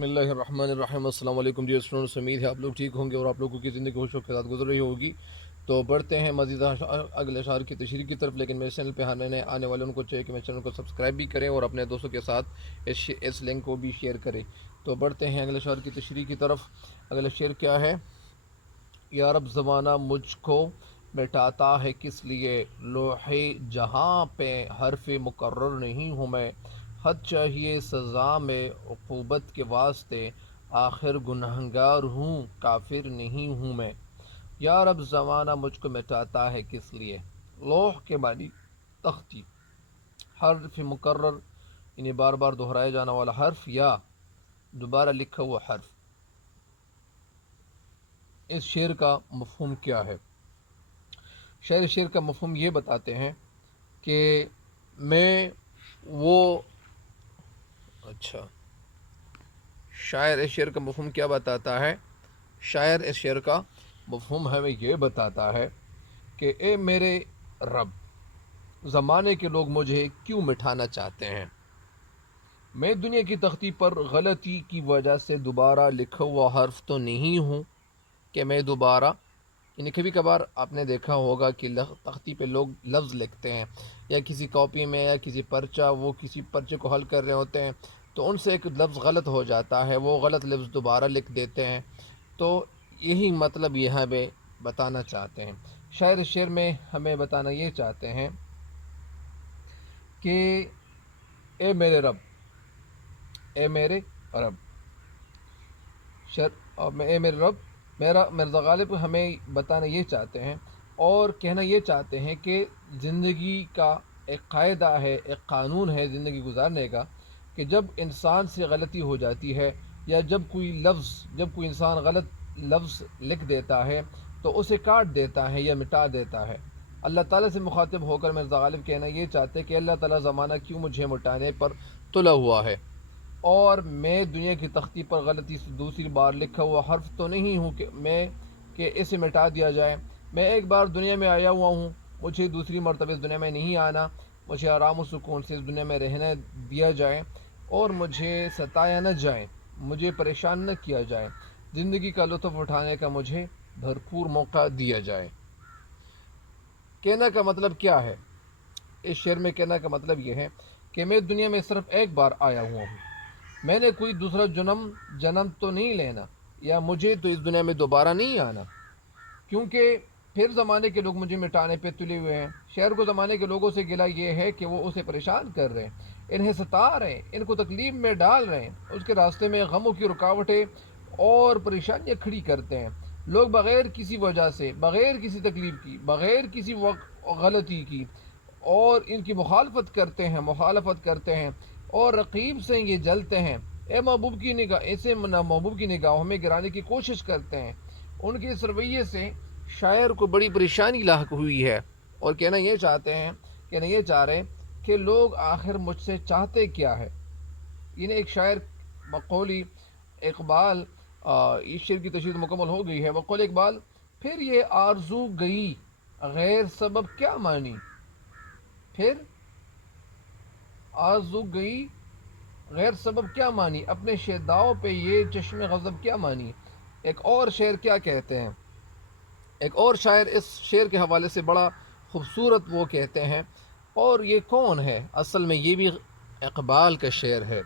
بسم اللہ الرحمن الرحیم۔ السلام علیکم جی اسٹوڈنٹس، امید ہے آپ لوگ ٹھیک ہوں گے اور آپ لوگوں کی زندگی خوش و کے ساتھ گزر رہی ہوگی۔ تو بڑھتے ہیں مزید اگلے اشعار کی تشریح کی طرف، لیکن میرے چینل پہ آنے والے ان کو چاہیے کہ میرے چینل کو سبسکرائب بھی کریں اور اپنے دوستوں کے ساتھ اس لنک کو بھی شیئر کریں۔ تو بڑھتے ہیں اگلے اشعار کی تشریح کی طرف۔ اگلا شعر کیا ہے؟ یا رب زمانہ مجھ کو مٹاتا ہے کس لیے، لوح جہاں پہ حرف مقرر نہیں ہوں میں، حد چاہیے سزا میں عقوبت کے واسطے، آخر گنہگار ہوں کافر نہیں ہوں میں۔ یا رب زمانہ مجھ کو مٹاتا ہے کس لیے، لوح کے معنی تختی، حرف مقرر یعنی بار بار دہرائے جانا والا حرف یا دوبارہ لکھا ہوا حرف۔ اس شعر کا مفہوم کیا ہے؟ شعر کا مفہوم یہ بتاتے ہیں کہ میں وہ شاعر اس شعر کا مفہوم کیا بتاتا ہے؟ شاعر اس شعر کا مفہوم ہمیں یہ بتاتا ہے کہ اے میرے رب، زمانے کے لوگ مجھے کیوں مٹھانا چاہتے ہیں؟ میں دنیا کی تختی پر غلطی کی وجہ سے دوبارہ لکھا ہوا حرف تو نہیں ہوں کہ میں دوبارہ، یعنی کبھی کبھار آپ نے دیکھا ہوگا کہ تختی پہ لوگ لفظ لکھتے ہیں یا کسی کاپی میں یا کسی پرچہ، وہ کسی پرچے کو حل کر رہے ہوتے ہیں تو ان سے ایک لفظ غلط ہو جاتا ہے، وہ غلط لفظ دوبارہ لکھ دیتے ہیں۔ تو یہی مطلب یہاں پہ بتانا چاہتے ہیں شاعر، شعر میں ہمیں بتانا یہ چاہتے ہیں کہ اے میرے رب، اے میرے رب، اے میرے رب، میرا مرزا غالب ہمیں بتانا یہ چاہتے ہیں اور کہنا یہ چاہتے ہیں کہ زندگی کا ایک قاعدہ ہے، ایک قانون ہے زندگی گزارنے کا، کہ جب انسان سے غلطی ہو جاتی ہے یا جب کوئی انسان غلط لفظ لکھ دیتا ہے تو اسے کاٹ دیتا ہے یا مٹا دیتا ہے۔ اللہ تعالیٰ سے مخاطب ہو کر مرزا غالب کہنا یہ چاہتے ہیں کہ اللہ تعالیٰ زمانہ کیوں مجھے مٹانے پر تلا ہوا ہے، اور میں دنیا کی تختی پر غلطی سے دوسری بار لکھا ہوا حرف تو نہیں ہوں کہ اسے مٹا دیا جائے۔ میں ایک بار دنیا میں آیا ہوا ہوں، مجھے دوسری مرتبہ اس دنیا میں نہیں آنا، مجھے آرام و سکون سے اس دنیا میں رہنے دیا جائے اور مجھے ستایا نہ جائے، مجھے پریشان نہ کیا جائے، زندگی کا لطف اٹھانے کا مجھے بھرپور موقع دیا جائے۔ کہنے کا مطلب کیا ہے؟ اس شعر میں کہنے کا مطلب یہ ہے کہ میں دنیا میں صرف ایک بار آیا ہوا ہوں، میں نے کوئی دوسرا جنم تو نہیں لینا، یا مجھے تو اس دنیا میں دوبارہ نہیں آنا، کیونکہ پھر زمانے کے لوگ مجھے مٹانے پہ تلے ہوئے ہیں۔ شہر کو زمانے کے لوگوں سے گلہ یہ ہے کہ وہ اسے پریشان کر رہے ہیں، انہیں ستا رہے ہیں، ان کو تکلیف میں ڈال رہے ہیں، اس کے راستے میں غموں کی رکاوٹیں اور پریشانیاں کھڑی کرتے ہیں۔ لوگ بغیر کسی وجہ سے، بغیر کسی تکلیف کی، بغیر کسی غلطی کی، اور ان کی مخالفت کرتے ہیں اور رقیب سے یہ جلتے ہیں، اے محبوب کی نگاہ، ایسے محبوب کی نگاہوں میں گرانے کی کوشش کرتے ہیں۔ ان کے اس رویے سے شاعر کو بڑی پریشانی لاحق ہوئی ہے اور کہنا یہ چاہ رہے کہ لوگ آخر مجھ سے چاہتے کیا ہے۔ یعنی ایک شاعر بقول اقبال، اس شعر کی تشریح مکمل ہو گئی ہے۔ بقول اقبال، پھر یہ آرزو گئی غیر سبب کیا مانی، پھر آرزو گئی غیر سبب کیا مانی، اپنے شیداؤں پہ یہ چشم غضب کیا مانی۔ ایک اور شعر کیا کہتے ہیں، ایک اور شاعر اس شعر کے حوالے سے بڑا خوبصورت وہ کہتے ہیں، اور یہ کون ہے؟ اصل میں یہ بھی اقبال کا شعر ہے۔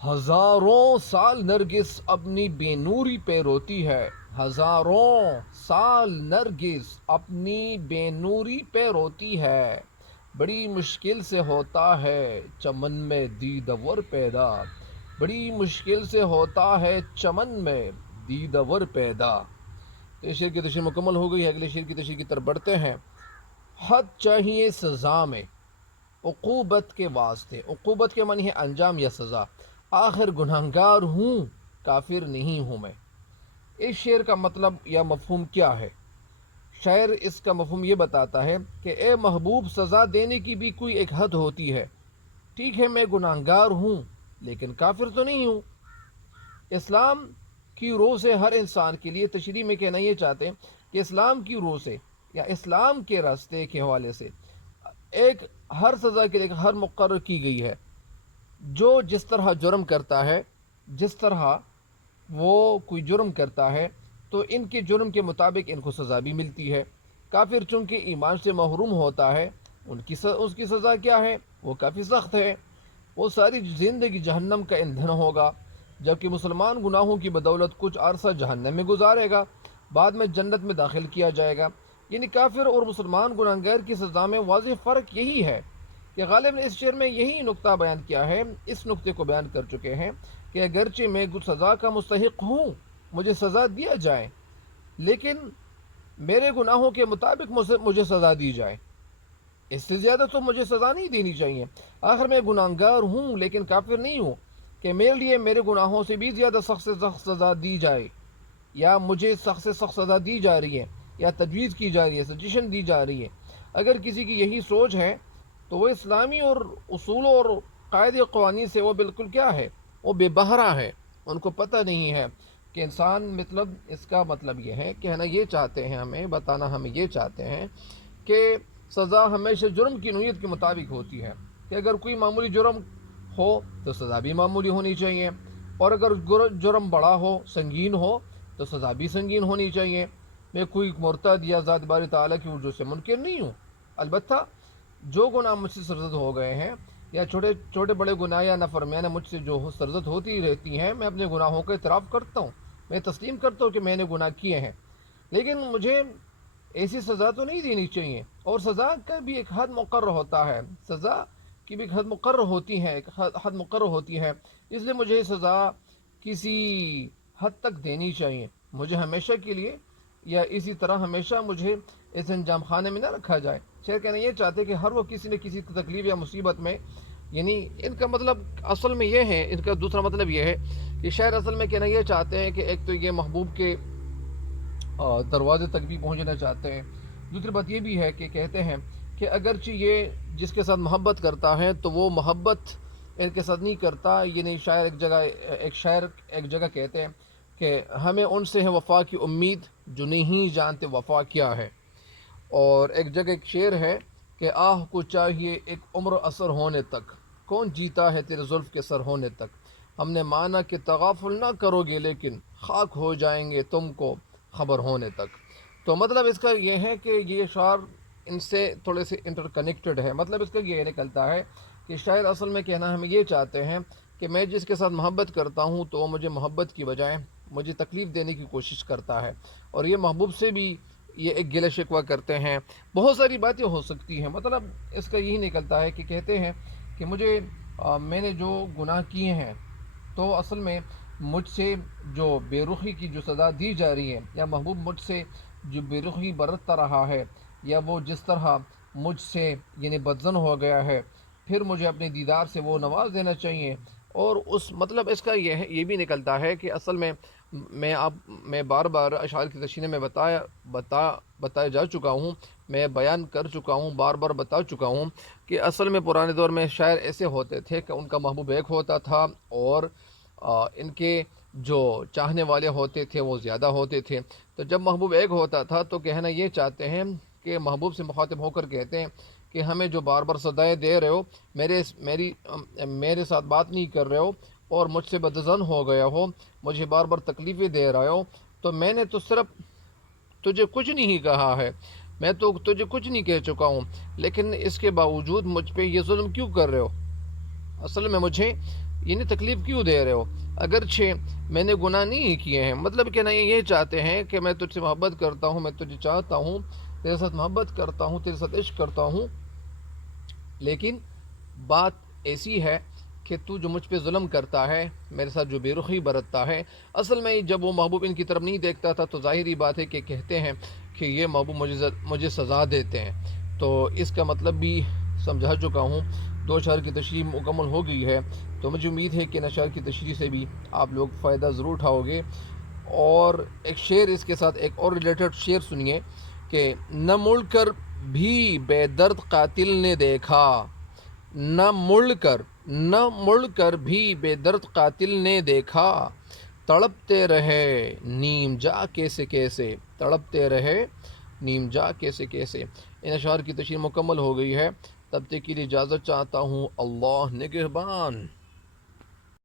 ہزاروں سال نرگس اپنی بے نوری پہ روتی ہے، ہزاروں سال نرگس اپنی بے نوری پہ روتی ہے، بڑی مشکل سے ہوتا ہے چمن میں دیدور پیدا، بڑی مشکل سے ہوتا ہے چمن میں دیدور پیدا۔ تو اس شعر کی تشریح مکمل ہو گئی ہے، اگلے شعر کی تشریح کی طرف بڑھتے ہیں۔ حد چاہیے سزا میں عقوبت کے واسطے، عقوبت کے معنی ہے انجام یا سزا، آخر گنہگار ہوں کافر نہیں ہوں میں۔ اس شعر کا مطلب یا مفہوم کیا ہے؟ شاعر اس کا مفہوم یہ بتاتا ہے کہ اے محبوب، سزا دینے کی بھی کوئی ایک حد ہوتی ہے، ٹھیک ہے میں گنہگار ہوں لیکن کافر تو نہیں ہوں۔ اسلام کی روح سے ہر انسان کے لیے تشریح میں کہنا یہ چاہتے ہیں کہ اسلام کی روح سے یا اسلام کے راستے کے حوالے سے ایک ہر سزا کے لیے ہر مقرر کی گئی ہے۔ جو جس طرح جرم کرتا ہے جس طرح وہ کوئی جرم کرتا ہے تو ان کے جرم کے مطابق ان کو سزا بھی ملتی ہے۔ کافر چونکہ ایمان سے محروم ہوتا ہے، اس کی سزا کیا ہے؟ وہ کافی سخت ہے، وہ ساری زندگی جہنم کا ایندھن ہوگا، جبکہ مسلمان گناہوں کی بدولت کچھ عرصہ جہنم میں گزارے گا، بعد میں جنت میں داخل کیا جائے گا۔ یعنی کافر اور مسلمان گناہگار کی سزا میں واضح فرق یہی ہے کہ غالب نے اس شعر میں یہی نقطہ بیان کیا ہے، اس نقطے کو بیان کر چکے ہیں کہ اگرچہ میں سزا کا مستحق ہوں، مجھے سزا دیا جائے، لیکن میرے گناہوں کے مطابق مجھے سزا دی جائے، اس سے زیادہ تو مجھے سزا نہیں دینی چاہیے۔ آخر میں گناہگار ہوں لیکن کافر نہیں ہوں کہ میرے لیے میرے گناہوں سے بھی زیادہ سخت سے سخت سزا دی جائے، یا مجھے سخت سے سخت سزا دی جا رہی ہے، یا تجویز کی جا رہی ہے، سجیشن دی جا رہی ہے۔ اگر کسی کی یہی سوچ ہے تو وہ اسلامی اور اصولوں اور قاعدے قوانین سے وہ بالکل کیا ہے، وہ بے بہرا ہے، ان کو پتہ نہیں ہے کہ انسان مطلب اس کا مطلب یہ ہے، کہنا یہ چاہتے ہیں ہمیں بتانا، ہمیں یہ چاہتے ہیں کہ سزا ہمیشہ جرم کی نوعیت کے مطابق ہوتی ہے، کہ اگر کوئی معمولی جرم ہو تو سزا بھی معمولی ہونی چاہیے، اور اگر جرم بڑا ہو، سنگین ہو، تو سزا بھی سنگین ہونی چاہیے۔ میں کوئی مرتد یا ذات باری تعالیٰ کی وجہ سے منکر نہیں ہوں، البتہ جو گناہ مجھ سے سرزد ہو گئے ہیں، یا چھوٹے بڑے گناہ یا نافرمانیاں مجھ سے جو سرزد ہوتی رہتی ہیں، میں اپنے گناہوں کا اعتراف کرتا ہوں، میں تسلیم کرتا ہوں کہ میں نے گناہ کیے ہیں، لیکن مجھے ایسی سزا تو نہیں دینی چاہیے۔ اور سزا کا بھی ایک حد مقرر ہوتا ہے، سزا کی بھی ایک حد مقرر ہوتی ہے، ایک حد مقرر ہوتی ہے، اس لیے مجھے سزا کسی حد تک دینی چاہیے، مجھے ہمیشہ کے لیے یا اسی طرح ہمیشہ مجھے اس انجام خانے میں نہ رکھا جائے۔ شاعر کہنا یہ چاہتے کہ ہر وہ کسی نہ کسی تکلیف یا مصیبت میں، یعنی ان کا مطلب اصل میں یہ ہے، ان کا دوسرا مطلب یہ ہے کہ شاعر اصل میں کہنا یہ چاہتے ہیں کہ ایک تو یہ محبوب کے دروازے تک بھی پہنچنا چاہتے ہیں، دوسری بات یہ بھی ہے کہ کہتے ہیں کہ اگرچہ یہ جس کے ساتھ محبت کرتا ہے تو وہ محبت ان کے ساتھ نہیں کرتا، یعنی شاعر ایک جگہ کہتے ہیں کہ ہمیں ان سے ہے وفا کی امید جو نہیں جانتے وفا کیا ہے، اور ایک جگہ ایک شعر ہے کہ آہ کو چاہیے ایک عمر اثر ہونے تک، کون جیتا ہے تیرے زلف کے سر ہونے تک، ہم نے مانا کہ تغافل نہ کرو گے لیکن خاک ہو جائیں گے تم کو خبر ہونے تک۔ تو مطلب اس کا یہ ہے کہ یہ شعر ان سے تھوڑے سے انٹر کنیکٹڈ ہے، مطلب اس کا یہ نکلتا ہے کہ شاعر اصل میں کہنا ہمیں یہ چاہتے ہیں کہ میں جس کے ساتھ محبت کرتا ہوں تو وہ مجھے محبت کی بجائے مجھے تکلیف دینے کی کوشش کرتا ہے، اور یہ محبوب سے بھی یہ ایک گلہ شکوہ کرتے ہیں، بہت ساری باتیں ہو سکتی ہیں، مطلب اس کا یہی نکلتا ہے کہ کہتے ہیں کہ میں نے جو گناہ کیے ہیں تو اصل میں مجھ سے جو بے رخی کی جو سزا دی جا رہی ہے، یا محبوب مجھ سے جو بے رخی برتتا رہا ہے، یا وہ جس طرح مجھ سے یعنی بدظن ہو گیا ہے، پھر مجھے اپنے دیدار سے وہ نواز دینا چاہیے۔ اور اس مطلب اس کا یہ بھی نکلتا ہے کہ اصل میں میں بار بار اشعار کی تشریح میں بتایا جا چکا ہوں، میں بیان کر چکا ہوں، بار بار بتا چکا ہوں کہ اصل میں پرانے دور میں شاعر ایسے ہوتے تھے کہ ان کا محبوب ایک ہوتا تھا، اور ان کے جو چاہنے والے ہوتے تھے وہ زیادہ ہوتے تھے۔ تو جب محبوب ایک ہوتا تھا تو کہنا یہ چاہتے ہیں کہ محبوب سے مخاطب ہو کر کہتے ہیں کہ ہمیں جو بار بار صدائیں دے رہے ہو، میرے ساتھ بات نہیں کر رہے ہو، اور مجھ سے بدظن ہو گیا ہو، مجھے بار بار تکلیفیں دے رہے ہو، تو میں نے تو صرف تجھے کچھ نہیں کہا ہے، میں تو تجھے کچھ نہیں کہہ چکا ہوں، لیکن اس کے باوجود مجھ پہ یہ ظلم کیوں کر رہے ہو؟ اصل میں مجھے یعنی تکلیف کیوں دے رہے ہو؟ اگرچہ میں نے گناہ نہیں کیے ہیں، مطلب کہ نہیں یہ چاہتے ہیں کہ میں تجھ سے محبت کرتا ہوں، میں تجھے چاہتا ہوں، تیرے ساتھ محبت کرتا ہوں، تیرے ساتھ عشق کرتا ہوں، لیکن بات ایسی ہے کہ تو جو مجھ پہ ظلم کرتا ہے، میرے ساتھ جو بے رخی برتتا ہے، اصل میں جب وہ محبوب ان کی طرف نہیں دیکھتا تھا تو ظاہری بات ہے کہ کہتے ہیں کہ یہ محبوب مجھے سزا دیتے ہیں۔ تو اس کا مطلب بھی سمجھا چکا ہوں، دو اشعار کی تشریح مکمل ہو گئی ہے، تو مجھے امید ہے کہ ان اشعار کی تشریح سے بھی آپ لوگ فائدہ ضرور اٹھاؤ گے۔ اور ایک شعر اس کے ساتھ ایک اور ریلیٹڈ شعر سنیے کہ نہ مڑ کر بھی بے درد قاتل نے دیکھا، نہ مڑ کر بھی بے درد قاتل نے دیکھا، تڑپتے رہے نیم جا کیسے کیسے، تڑپتے رہے نیم جا کیسے کیسے۔ ان اشعار کی تشریح مکمل ہو گئی ہے، تب تک کے لیے اجازت چاہتا ہوں، اللہ نگہبان۔